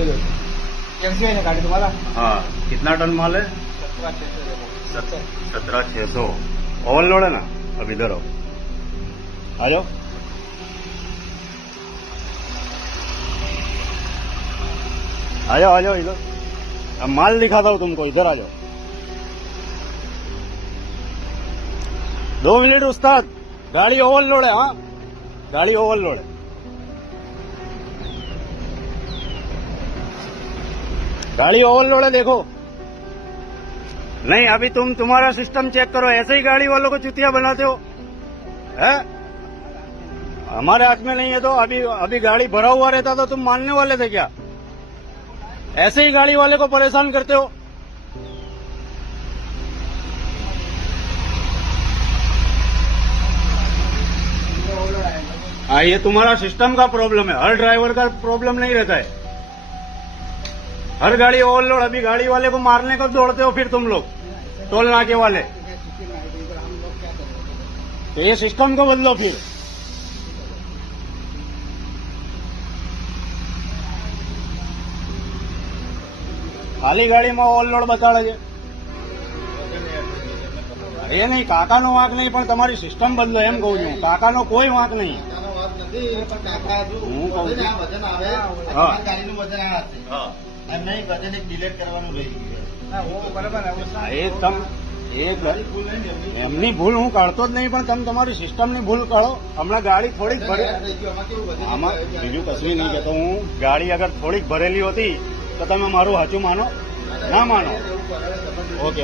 MC है ना गाड़ी तुम्हारा? हाँ, कितना टन माल है? 17,600। ओवरलोड है ना? अब इधर आओ, आ जाओ। आ जाओ इधर। अब माल दिखाता हूँ तुमको, इधर आ जाओ। 2 मिनट उस्ताद, गाड़ी ओवरलोड है। हाँ, गाड़ी ओवरलोड है। गाड़ी ओवरलोड है, देखो। नहीं, अभी तुम्हारा सिस्टम चेक करो। ऐसे ही गाड़ी वालों को चुतिया बनाते हो, है? हमारे हाथ में नहीं है तो अभी गाड़ी भरा हुआ रहता तो तुम मानने वाले थे क्या? ऐसे ही गाड़ी वाले को परेशान करते हो। हाँ, ये तुम्हारा सिस्टम का प्रॉब्लम है, हर ड्राइवर का प्रॉब्लम नहीं रहता है। हर गाड़ी ओवरलोड। अभी गाड़ी वाले को मारने को दौड़ते हो फिर तुम लोग, टोल नाके वाले। तो ये सिस्टम को बदलो फिर। खाली गाड़ी में ઓવરલોડ બતાડે છે। એ નહીં, કાકાનો વાંક નહીં, પણ તમારી સિસ્ટમ બદલો એમ કહું છું। કાકાનો કોઈ વાંક નહીં। હું કહું છું એમની ભૂલ હું કાઢતો જ નહીં, પણ તમે તમારી સિસ્ટમની ભૂલ કાઢો। હમણાં ગાડી થોડીક ભરી, આમાં બીજું કશું નહીં કહેતો હું। ગાડી અગર થોડીક ભરેલી હોતી તો તમે મારું સાચું માનો, ના માનો? ઓકે।